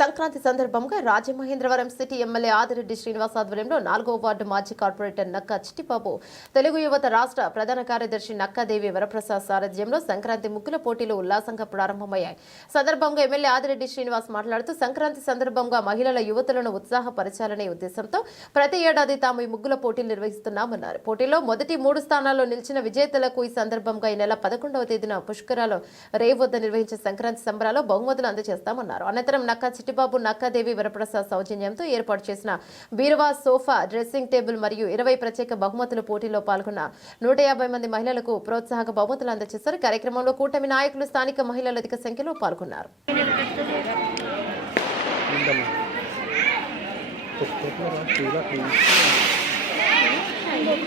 సంక్రాంతి సందర్భంగా Rajamahendravaram city MLA Adireddy Srinivas ఆధ్వర్యంలో నాలుగో వార్డు మాజీ కార్పొరేటర్ నక్క చిట్టిబాబు తెలుగు యువత రాష్ట్ర ప్రధాన కార్యదర్శి నక్కాదేవి వరప్రసాద్ సారథ్యంలో సంక్రాంతి ముగ్గుల పోటీలు ఉల్లాసంగా ప్రారంభమయ్యాయి. సందర్భంగా ఎమ్మెల్యే ఆదిరెడ్డి శ్రీనివాస్ మాట్లాడుతూ సంక్రాంతి సందర్భంగా మహిళల యువతులను ఉత్సాహపరచాలనే ఉద్దేశంతో ప్రతి ఏడాది తాము ఈ ముగ్గుల పోటీలు నిర్వహిస్తున్నామన్నారు. పోటీలో మొదటి మూడు స్థానాల్లో నిలిచిన విజేతలకు ఈ సందర్భంగా ఈ నెల పదకొండవ తేదీన పుష్కరాలు రేవ్ వద్ద నిర్వహించే సంక్రాంతి సంబరాల్లో బహుమతులు అందజేస్తామన్నారు. అనంతరం నక్క చిట్టిబాబు నక్కాదేవి వరప్రసాద్ సౌజన్యంతో ఏర్పాటు చేసిన బీరువా సోఫా డ్రెస్సింగ్ టేబుల్ మరియు ఇరవై ప్రత్యేక బహుమతులు పోటీలో పాల్గొన్న నూట యాభై మంది మహిళలకు ప్రోత్సాహక బహుమతులు అందజేశారు. కార్యక్రమంలో కూటమి నాయకులు స్థానిక మహిళలు అధిక సంఖ్యలో పాల్గొన్నారు.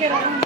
డ్రోన్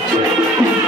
ます。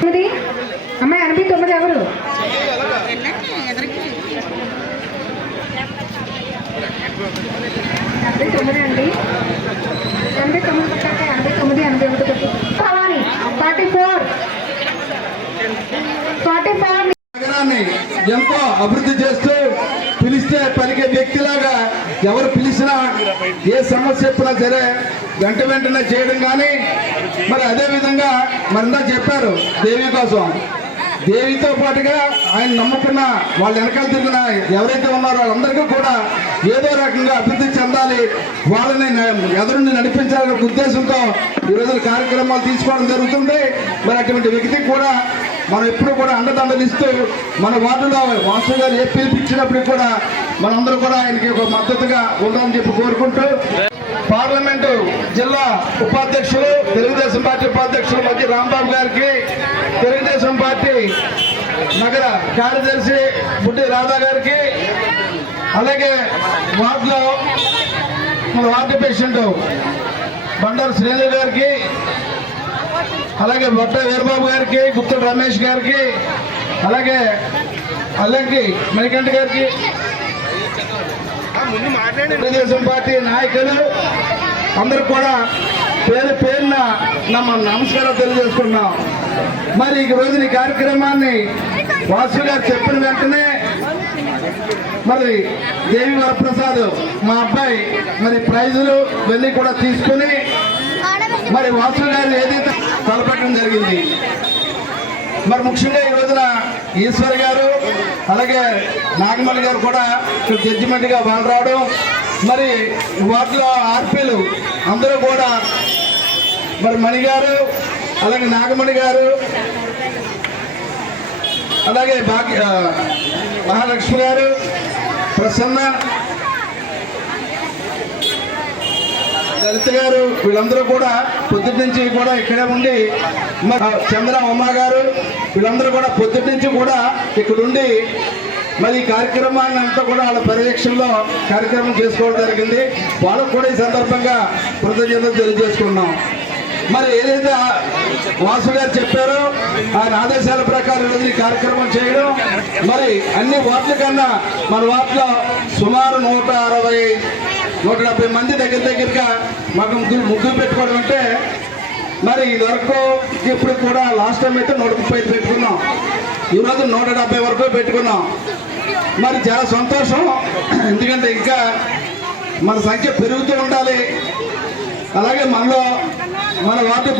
తొమ్మిది? అమ్మాయి ఎనభై తొమ్మిది ఎవరు? ఎనభై తొమ్మిది అండి. ఎనభై తొమ్మిది పక్కన ఎనభై తొమ్మిది ఎనభై ఒకటి పెట్టి. Forty four. ఫార్టీ ఫోర్ ఎంతో అభివృద్ధి చేస్తూ ఎవరు పిలిచినా ఏ సమస్య చెప్పినా సరే వెంట వెంటనే చేయడం కానీ మరి అదేవిధంగా మరిందా చెప్పారు దేవి కోసం. దేవితో పాటుగా ఆయన నమ్ముకున్న వాళ్ళ వెనకాల తిరిగిన ఎవరైతే ఉన్నారో వాళ్ళందరికీ కూడా ఏదో రకంగా అభివృద్ధి చెందాలి వాళ్ళని ఎదురుని ఎదురుండి నడిపించాలనే ఉద్దేశంతో ఈరోజు కార్యక్రమాలు తీసుకోవడం జరుగుతుంది మరి అటువంటి వ్యక్తికి కూడా మనం ఎప్పుడు కూడా అండదండలు ఇస్తూ మన వార్డులో వాసు గారు ఏ పిలిపించినప్పుడు కూడా మనందరూ కూడా ఆయనకి ఒక మద్దతుగా ఉండాలని చెప్పి కోరుకుంటూ పార్లమెంటు జిల్లా ఉపాధ్యక్షులు తెలుగుదేశం పార్టీ ఉపాధ్యక్షులు మధ్య రాంబాబు గారికి తెలుగుదేశం పార్టీ నగర కార్యదర్శి బుడ్డి రాధా గారికి అలాగే వార్డులో మన వార్డు పేషెంట్ బండారు శ్రీధర్ గారికి అలాగే బొట్ట వీరబాబు గారికి గుప్తుల రమేష్ గారికి అలాగే అల్లంకి మణికంఠ గారికి. తెలుగుదేశం పార్టీ నాయకులు అందరూ కూడా పేరు పేరున నమ్మ నమస్కారం తెలియజేసుకున్నాం మరి ఈ రోజున ఈ కార్యక్రమాన్ని వాసు గారు చెప్పిన వెంటనే మరి దేవి వరప్రసాద్ మా అబ్బాయి మరి ప్రైజులు వెళ్ళి కూడా తీసుకుని మరి వాసు గారు ఏదైతే తలపెట్టడం జరిగింది. మరి ముఖ్యంగా ఈ రోజున ఈశ్వర్ గారు అలాగే నాగమల్లి గారు కూడా జడ్జిమెంట్గా వాళ్ళు రావడం మరి వాటిలో ఆర్పీలు అందరూ కూడా మరి మణి గారు అలాగే నాగమణి గారు అలాగే భాగ్య మహాలక్ష్మి గారు ప్రసన్న లలిత గారు వీళ్ళందరూ కూడా పొద్దుటి నుంచి కూడా ఇక్కడే ఉండి మరి చంద్ర ఉమా గారు వీళ్ళందరూ కూడా పొద్దుటి నుంచి కూడా ఇక్కడ ఉండి మరి ఈ కార్యక్రమాన్ని అంతా కూడా వాళ్ళ పర్యవేక్షణలో కార్యక్రమం చేసుకోవడం జరిగింది. వాళ్ళకు కూడా ఈ సందర్భంగా కృతజ్ఞతలు తెలియజేసుకున్నాం. మరి ఏదైతే వాసు గారు చెప్పారో ఆయన ఆదేశాల ప్రకారం ఈరోజు ఈ కార్యక్రమం చేయడం మరి అన్ని వార్డుల కన్నా మన వార్డులో సుమారు నూట అరవై నూట డెబ్బై మంది దగ్గర దగ్గరగా మాకు ముగ్గురు ముగ్గురు పెట్టుకోవడం అంటే మరి ఇదివరకు ఇప్పుడు కూడా లాస్ట్ టైం అయితే నూట ముప్పై ఐదు పెట్టుకున్నాం. ఈరోజు నూట డెబ్బై వరకు పెట్టుకున్నాం. మరి చాలా సంతోషం. ఎందుకంటే ఇంకా మన సంఖ్య పెరుగుతూ ఉండాలి. అలాగే మనలో మన వాటి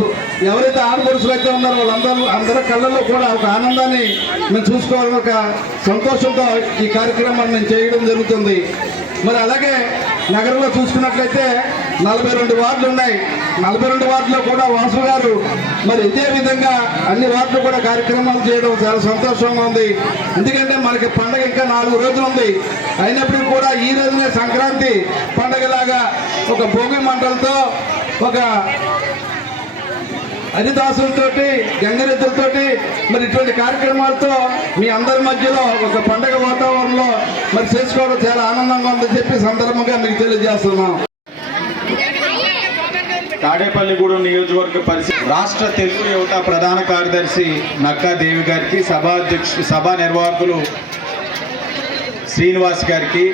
ఎవరైతే ఆడపడుచులు అయితే ఉన్నారో వాళ్ళందరూ అందరి కళ్ళల్లో కూడా ఒక ఆనందాన్ని మేము చూసుకోవాలని ఒక సంతోషంతో ఈ కార్యక్రమాన్ని మేము చేయడం జరుగుతుంది. మరి అలాగే నగరంలో చూసుకున్నట్లయితే నలభై రెండు వార్డులు ఉన్నాయి. నలభై రెండు వార్డులో కూడా వాసు గారు మరి ఇదే విధంగా అన్ని వార్డులు కూడా కార్యక్రమాలు చేయడం చాలా సంతోషంగా ఉంది. ఎందుకంటే మనకి పండగ ఇంకా నాలుగు రోజులు ఉంది. అయినప్పటికీ కూడా ఈ రోజునే సంక్రాంతి పండగలాగా ఒక భోగి మంటలతో ఒక హరిదాసులతో గంగరెద్దులతోటి మరి ఇటువంటి కార్యక్రమాలతో మీ అందరి మధ్యలో ఒక పండగ వాతావరణంలో మరి చేసుకోవడం చాలా ఆనందంగా ఉందని చెప్పి సందర్భంగా మీకు తెలియజేస్తున్నాం. తాడేపల్లిగూడెం నియోజకవర్గ పరిస్థితి రాష్ట్ర తెలుగు యువత ప్రధాన కార్యదర్శి నక్కా దేవి గారికి సభాధ్యక్షు సభా నిర్వాహకులు శ్రీనివాస్ గారికి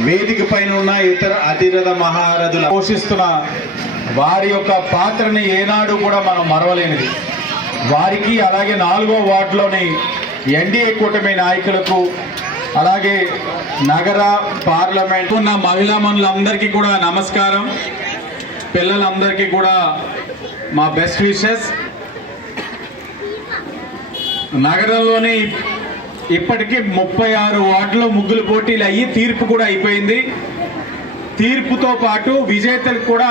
వేదిక పైన ఉన్న ఇతర అతిరథ మహారథులు పోషిస్తున్న వారి యొక్క పాత్రని ఏనాడు కూడా మనం మరవలేనిది. వారికి అలాగే నాలుగో వార్డులోని ఎన్డీఏ కూటమి నాయకులకు అలాగే నగర పార్లమెంట్ ఉన్న మహిళా మనులందరికీ కూడా నమస్కారం. పిల్లలందరికీ కూడా మా బెస్ట్ విషెస్. నగరంలోని ఇప్పటికీ ముప్పై ఆరు వార్డులో ముగ్గులు పోటీలు అయ్యి తీర్పు కూడా అయిపోయింది. తీర్పుతో పాటు విజేతలకు కూడా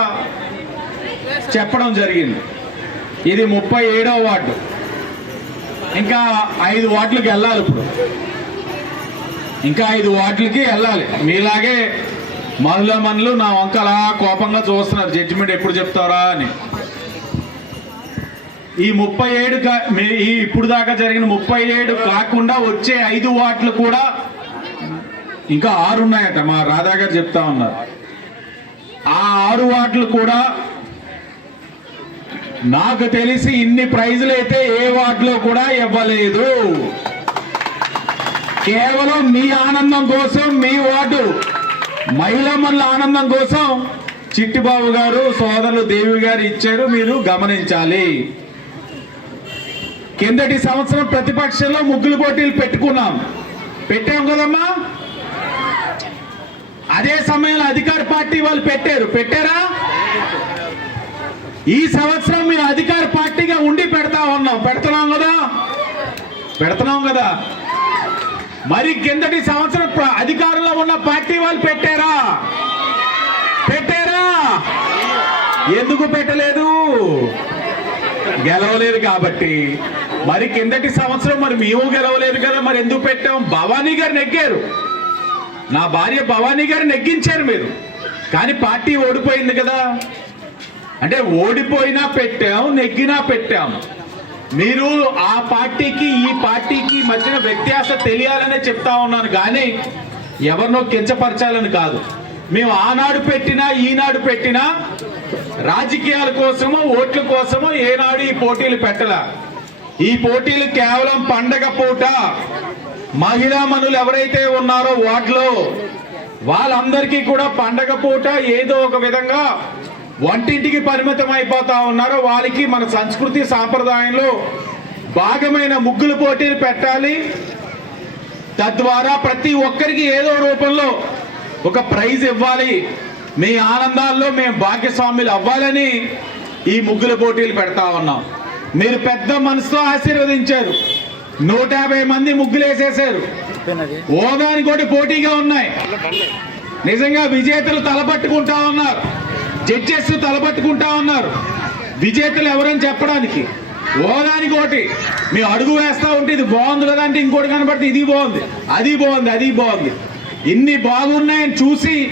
చెప్పడం జరిగింది. ఇది ముప్పై ఏడవ వార్డు. ఇంకా ఐదు వార్డులకు వెళ్ళాలి ఇప్పుడు. ఇంకా ఐదు వార్డులకి వెళ్ళాలి. మీలాగే మహిళా మనులు నా వంక అలా కోపంగా చూస్తున్నారు. జడ్జిమెంట్ ఎప్పుడు చెప్తారా అని. ఈ ముప్పై ఏడు ఈ ఇప్పుడు దాకా జరిగిన ముప్పై ఏడు కాకుండా వచ్చే ఐదు వార్డులు కూడా ఇంకా ఆరు ఉన్నాయట. మా రాధా గారు చెప్తా ఉన్నారు. ఆ ఆరు వార్డులు కూడా నాకు తెలిసి ఇన్ని ప్రైజులు అయితే ఏ వార్డులో కూడా ఇవ్వలేదు. కేవలం మీ ఆనందం కోసం మీ వార్డు మహిళమ్మల ఆనందం కోసం చిట్టిబాబు గారు సోదరులు దేవి గారు ఇచ్చారు మీరు గమనించాలి. కిందటి సంవత్సరం ప్రతిపక్షంలో ముగ్గులు పోటీలు పెట్టుకున్నాం. పెట్టాం కదమ్మా? అదే సమయంలో అధికార పార్టీ వాళ్ళు పెట్టారు. పెట్టారా? ఈ సంవత్సరం మేము అధికార పార్టీగా ఉండి పెడతా ఉన్నాం. పెడుతున్నాం కదా? పెడుతున్నాం కదా? మరి కిందటి సంవత్సరం అధికారంలో ఉన్న పార్టీ వాళ్ళు పెట్టారా? పెట్టారా? ఎందుకు పెట్టలేదు? గెలవలేదు కాబట్టి. మరి కిందటి సంవత్సరం మరి మేము గెలవలేదు కదా మరి ఎందుకు పెట్టాం? భవానీ గారు నెగ్గారు. నా భార్య భవానీ గారు నెగ్గించారు మీరు. కానీ పార్టీ ఓడిపోయింది కదా? అంటే ఓడిపోయినా పెట్టాం నెగ్గినా పెట్టాం. మీరు ఆ పార్టీకి ఈ పార్టీకి మధ్యన వ్యత్యాసం తెలియాలనే చెప్తా ఉన్నాను. కానీ ఎవరినో కించపరచాలని కాదు. మేము ఆనాడు పెట్టినా ఈనాడు పెట్టినా రాజకీయాల కోసమో ఓట్ల కోసమో ఏనాడు ఈ పోటీలు పెట్టల. ఈ పోటీలు కేవలం పండగ పూట. మహిళా మనులు ఎవరైతే ఉన్నారో వాటిలో వాళ్ళందరికీ కూడా పండగ పూట ఏదో ఒక విధంగా వంటింటికి పరిమితం అయిపోతా ఉన్నారో వాళ్ళకి మన సంస్కృతి సాంప్రదాయంలో భాగమైన ముగ్గులు పోటీలు పెట్టాలి. తద్వారా ప్రతి ఒక్కరికి ఏదో రూపంలో ఒక ప్రైజ్ ఇవ్వాలి. మీ ఆనందాల్లో మేము భాగ్యస్వాములు అవ్వాలని ఈ ముగ్గుల పోటీలు పెడతా ఉన్నాం. మీరు పెద్ద మనసుతో ఆశీర్వదించారు. నూట యాభై మంది ముగ్గులు వేసేసారు. ఓదానికి కూడా పోటీగా ఉన్నాయి. నిజంగా విజేతలు తలపట్టుకుంటా ఉన్నారు. జడ్జెస్ తలపట్టుకుంటా ఉన్నారు. విజేతలు ఎవరని చెప్పడానికి? ఓదానికి ఒకటి. మీ అడుగు వేస్తా ఉంటే ఇది బాగుంది కదా అంటే ఇంకోటి కనబడితే ఇది బాగుంది. అది బాగుంది అది బాగుంది. ఇన్ని బాగున్నాయని చూసి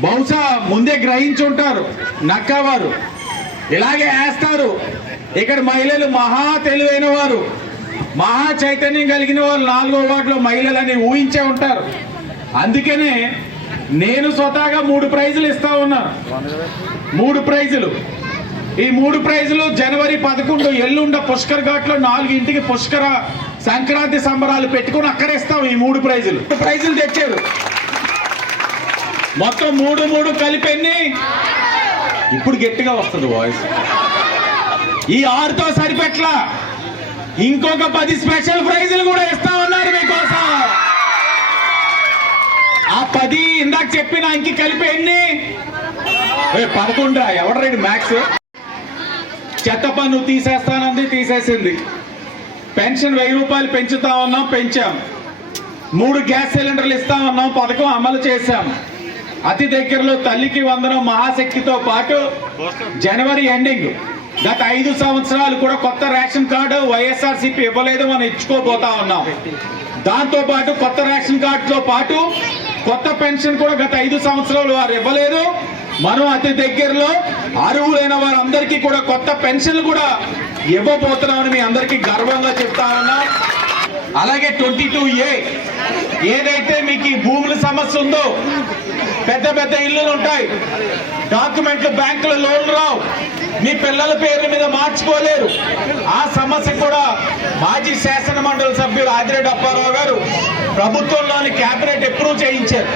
బహుశా ముందే గ్రహించి ఉంటారు నక్కవారు. ఇలాగే వేస్తారు. ఇక్కడ మహిళలు మహా తెలివైన వారు. మహా చైతన్యం కలిగిన వాళ్ళు నాలుగో వాటిలో మహిళలని ఊహించే ఉంటారు. అందుకనే నేను స్వతహాగా మూడు ప్రైజులు ఇస్తా ఉన్నాను మూడు ప్రైజులు. ఈ మూడు ప్రైజులు జనవరి పదకొండు ఎల్లుండ పుష్కర్ ఘాట్లో నాలుగింటికి పుష్కర సంక్రాంతి సంబరాలు పెట్టుకుని అక్కడ ఇస్తాం ఈ మూడు ప్రైజులు. ప్రైజులు తెచ్చారు. మొత్తం మూడు మూడు కలిపి ఎన్ని? ఇప్పుడు గట్టిగా వస్తుంది వాయిస్. ఈ ఆరుతో సరిపెట్లా ఇంకొక పది స్పెషల్ ప్రైజులు కూడా ఇస్తా ఉన్నారు మీకోసం ఆ పది ఇందాక చెప్పిన ఇంకి కలిపి ఎన్ని? ఏ, పదకొండురా ఎవడరాడు మ్యాక్స్ చెత్త పన్ను తీసేస్తానంది తీసేసింది. పెన్షన్ వెయ్యి రూపాయలు పెంచుతా ఉన్నాం పెంచాం. మూడు గ్యాస్ సిలిండర్లు ఇస్తా ఉన్నాం పథకం అమలు చేశాం. అతి దగ్గరలో తల్లికి వందనం మహాశక్తితో పాటు జనవరి ఎండింగ్ గత ఐదు సంవత్సరాలు కూడా కొత్త రేషన్ కార్డు వైఎస్ఆర్సీపీ ఇవ్వలేదు మనం ఇచ్చుకోబోతా ఉన్నాం. దాంతో పాటు కొత్త రేషన్ కార్డుతో పాటు కొత్త పెన్షన్ కూడా గత ఐదు సంవత్సరాలు వారు ఇవ్వలేదు. మనం అతి దగ్గరలో అర్హులైన వారందరికీ కూడా కొత్త పెన్షన్లు కూడా ఇవ్వబోతున్నామని మీ అందరికీ గర్వంగా చెప్తానన్నా అలాగే ట్వంటీ టూ ఏ ఏదైతే మీకు ఈ భూముల సమస్య ఉందో పెద్ద పెద్ద ఇల్లులు ఉంటాయి. డాక్యుమెంట్లు బ్యాంకులో లోన్లు రావు. మీ పిల్లల పేర్ల మీద మార్చుకోలేరు. ఆ సమస్య కూడా మాజీ శాసన మండలి సభ్యుడు ఆదిరెడ్డి అప్పారావు గారు ప్రభుత్వంలోని కేబినెట్ ఎప్రూవ్ చేయించారు.